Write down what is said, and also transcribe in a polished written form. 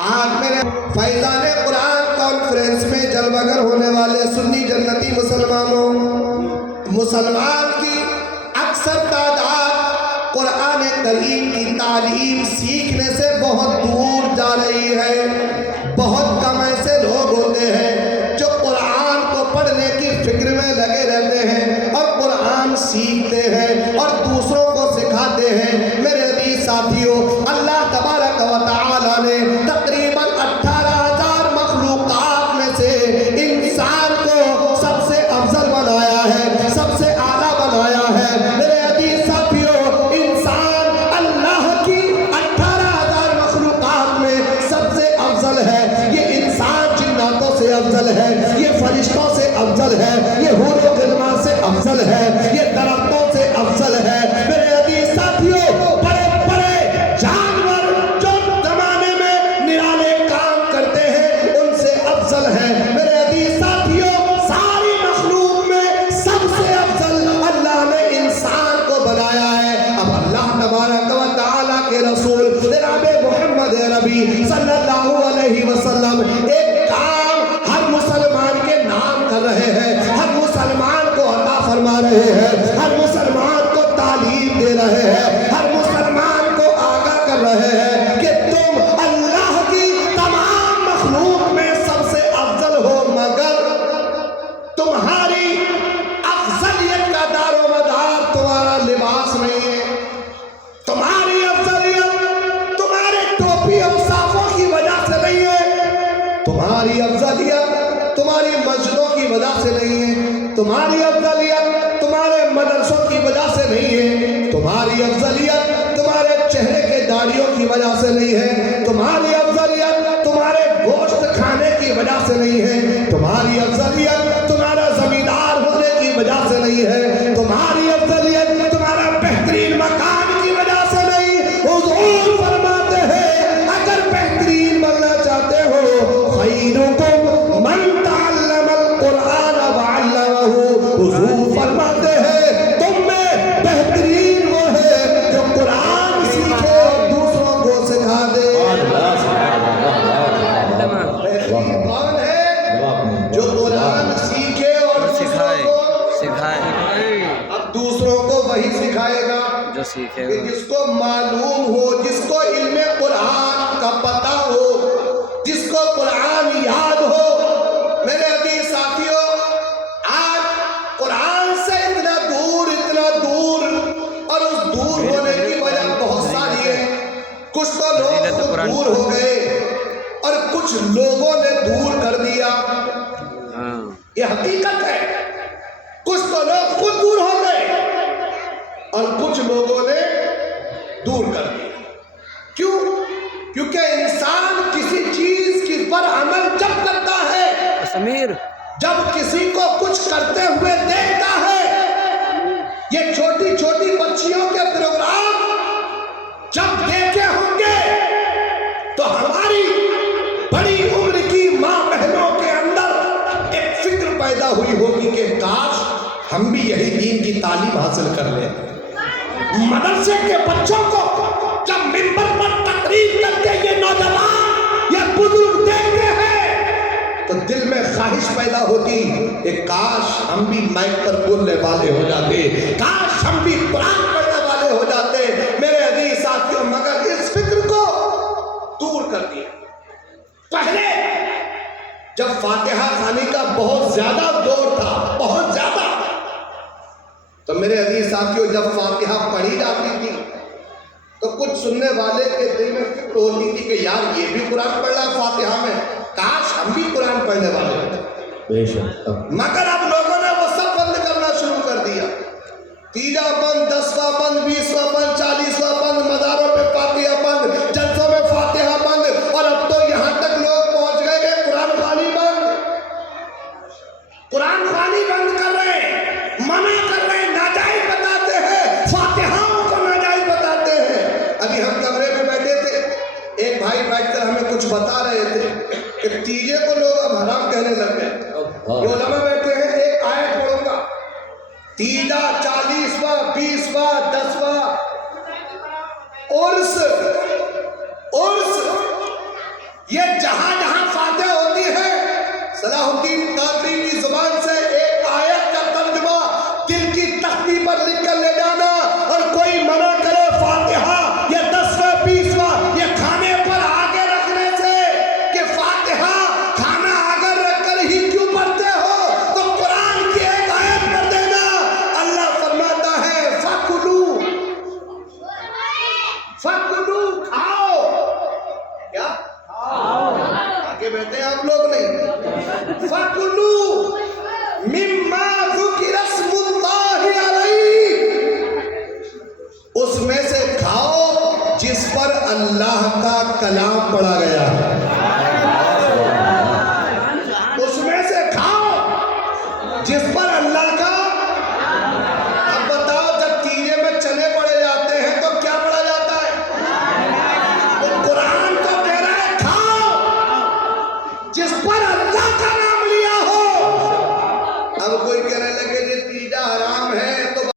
آج میرے فیضان قرآن کانفرنس میں جلوہ گر ہونے والے سنی جنتی مسلمان کی اکثر تعداد قرآن کریم کی تعلیم سیکھنے سے بہت دور جا رہی ہے۔ بہت کم ایسے لوگ ہوتے ہیں جو قرآن کو پڑھنے کی فکر میں لگے رہتے ہیں اور قرآن سیکھتے ہیں اور دوسروں کو سکھاتے ہیں۔ میرے عزیز ساتھیوں، اللہ تبارک و تعالی نے تقریباً 18,000 مخلوقات میں سے انسان کو سب سے افضل بنایا ہے، سب سے اعلیٰ بنایا ہے۔ میرے عزیز ساتھیوں، انسان اللہ کی 18,000 مخلوقات میں سب سے افضل ہے۔ یہ انسان جناتوں سے افضل ہے، یہ فرشتوں سے افضل ہے، یہ حور و غلمان سے افضل ہے، یہ درختوں سے افضل ہے۔ میرے عزیز ساتھیوں، بڑے بڑے جانور جو زمانے میں نرالے کام کرتے ہیں ان سے افضل ہے۔ میرے عزیز ساتھیوں، ساری مخلوق میں سب سے افضل اللہ نے انسان کو بنایا ہے۔ اب اللہ تبارک و تعالیٰ کے رسول جناب محمد عربی صلی اللہ علیہ وسلم ایک کام ہر مسلمان کے نام کر رہے ہیں، ہر مسلمان کو عطا فرما رہے ہیں، ہر مسلمان کو تعلیم دے رہے ہیں، ہر مسلمان کو آگاہ کر رہے ہیں کہ تم اللہ کی تمام مخلوق میں سب سے افضل ہو، مگر تمہاری افضلیت کا دار و مدار تمہارا لباس نہیں ہے، تمہاری افضلیت تمہارے ٹوپی اور صافوں کی وجہ سے نہیں ہے، تمہاری افضلیت تمہاری مسجدوں کی وجہ سے نہیں ہے، تمہاری افضلیت تمہارے مدرسوں کی وجہ سے نہیں ہے، تمہاری افضلیت تمہارے چہرے کے داڑھیوں کی وجہ سے نہیں ہے، تمہاری افضلیت تمہارے گوشت کھانے کی وجہ سے نہیں ہے، تمہاری افضلیت تمہارا زمیندار ہونے کی وجہ سے نہیں ہے، تمہاری افضلیت تمہارا بہترین مکان کی وجہ سے نہیں۔ حضور فرماتے ہیں اگر بہترین بننا چاہتے ہو، خیرکم من تعلم القرآن وعلمہ، حضور فرماتے ہیں تم میں بہترین وہ ہے جو قرآن سیکھے اور دوسروں کو سکھا دے۔ بہترین کون ہے؟ جو قرآن سیکھے اور دوسروں کو سکھائے۔ اب دوسروں کو وہی سکھائے گا جو سیکھے گا، جس کو معلوم ہو، جس کو علم قرآن کا پتہ ہو، جس کو قرآن یاد ہو۔ میرے عزیز ساتھیوں، آج قرآن سے اتنا دور اور اس دور ہونے کی وجہ بہت ساری ہے۔ کچھ تو لوگ خود دور ہو گئے اور کچھ لوگوں نے دور کر دیا، یہ حقیقت ہے۔ کچھ تو لوگ خود دور ہو گئے اور کچھ لوگوں نے دور کر دیا۔ کیوں؟ کیونکہ انسان کسی چیز کی پر عمل جب کرتا ہے، جب کسی کو کچھ کرتے ہوئے دیکھتا ہے، یہ چھوٹی چھوٹی بچیوں کے پروگرام جب دیکھے ہوں گے تو ہماری بڑی عمر کی ماں بہنوں کے اندر ایک فکر پیدا ہوئی ہوگی کہ کاش ہم بھی یہی دین کی تعلیم حاصل کر لیں۔ مدرسے کے بچوں کو جب منبر پر تقریر کرتے یہ نوجوان، یہ بزرگ دیکھتے ہیں تو دل میں خواہش پیدا ہوتی کہ کاش ہم بھی مائک پر بولنے والے ہو جاتے، کاش ہم بھی قرآن پڑھنے والے ہو جاتے۔ میرے عزیز ساتھیوں، مگر اس فکر کو دور کر دیا۔ پہلے جب فاتحہ خوانی کا بہت زیادہ دور تھا، بہت زیادہ، تو میرے عزیز ساتھیوں جب فاتحہ پڑھی جاتی تھی تو کچھ سننے والے کے دل میں فکر ہوتی تھی کہ یار یہ بھی قرآن پڑھ رہا ہے فاتحہ میں، کاش ہم بھی قرآن پڑھنے والے ہوتے۔ مگر اب لوگوں نے وہ سب بند کرنا شروع کر دیا۔ 3واں بند، 10واں بند، 20واں بند، 40واں بند، مزاروں پہ فاتحہ بند، جلسوں میں فاتحہ بند، اور اب تو یہاں تک لوگ پہنچ گئے کہ قرآن خوانی بند، قرآن خوانی بند کر رہے ہیں، منع کر رہے ہیں، ناجائز بتاتے ہیں، فاتحاؤں کو ناجائز بتاتے ہیں۔ ابھی ہم کمرے میں بیٹھے تھے، ایک بھائی بیٹھ کر ہمیں کچھ بتا رہے تھے کہ تیجے کو لوگ اب حرام کہنے لگ گئے۔ یہ علماء بیٹھے ہیں، ایک آیت پڑھوں گا، تیجا 40واں، 20واں، 10واں، عرس یہ جہاں جہاں فاتح ہوتی ہے صلاح الدین قادری کی زبان سے ایک آیت کا ترجمہ دل کی تختی پر لکھ کر لے جانا، اور کوئی منع کرے فاتحہ یا 10واں 20واں یہ کھانے پر آگے رکھنے سے کہ فاتحہ کھانا آگے رکھ کر ہی کیوں پڑھتے ہو، تو قرآن کی ایک آیت پڑھ دینا۔ اللہ فرماتا ہے فَكُلُوا، فَكُلُوا، کھاؤ، کیا آگے بیٹھے ہیں آپ لوگ نہیں، فَكُلُوا مِمَّا ذُكِرَ اسْمُ اللَّهِ عَلَيْهِ، اس میں سے کھاؤ جس پر اللہ کا کلام پڑھا گیا ہے، اس میں سے کھاؤ جس پر اللہ کا۔ اب بتاؤ جب کیڑے میں چنے پڑے جاتے ہیں تو کیا پڑھا جاتا ہے؟ تو قرآن تو کہہ رہا ہے کھاؤ جس پر اللہ کا نام لیا ہو۔ اب کوئی کہنے لگے